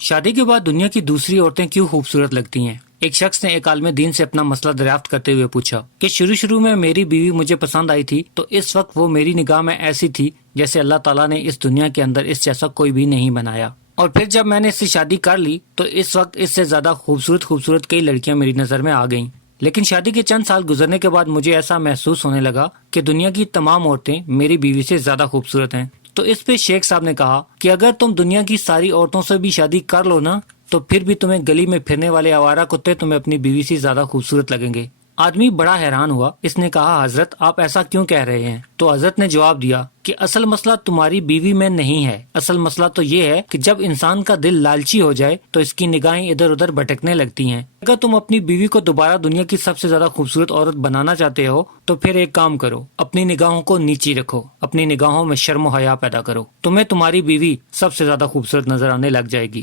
शादी के बाद दुनिया की दूसरी औरतें क्यों खूबसूरत लगती हैं? एक शख्स ने एक आलिम दीन से अपना मसला दरियाफ्त करते हुए पूछा कि शुरू शुरू में मेरी बीवी मुझे पसंद आई थी तो इस वक्त वो मेरी निगाह में ऐसी थी जैसे अल्लाह ताला ने इस दुनिया के अंदर इस जैसा कोई भी नहीं बनाया। और फिर जब मैंने इससे शादी कर ली तो इस वक्त इससे ज्यादा खूबसूरत खूबसूरत कई लड़कियां मेरी नजर में आ गईं। लेकिन शादी के चंद साल गुजरने के बाद मुझे ऐसा महसूस होने लगा कि दुनिया की तमाम औरतें मेरी बीवी से ज्यादा खूबसूरत हैं। तो इस पे शेख साहब ने कहा कि अगर तुम दुनिया की सारी औरतों से भी शादी कर लो ना तो फिर भी तुम्हें गली में फिरने वाले आवारा कुत्ते तुम्हें अपनी बीवी से ज्यादा खूबसूरत लगेंगे। आदमी बड़ा हैरान हुआ। इसने कहा, हजरत आप ऐसा क्यों कह रहे हैं? तो हजरत ने जवाब दिया कि असल मसला तुम्हारी बीवी में नहीं है, असल मसला तो ये है कि जब इंसान का दिल लालची हो जाए तो इसकी निगाहें इधर उधर भटकने लगती हैं। अगर तुम अपनी बीवी को दोबारा दुनिया की सबसे ज्यादा खूबसूरत औरत बनाना चाहते हो तो फिर एक काम करो, अपनी निगाहों को नीची रखो, अपनी निगाहों में शर्म हया पैदा करो, तुम्हें तुम्हारी बीवी सबसे ज्यादा खूबसूरत नजर आने लग जाएगी।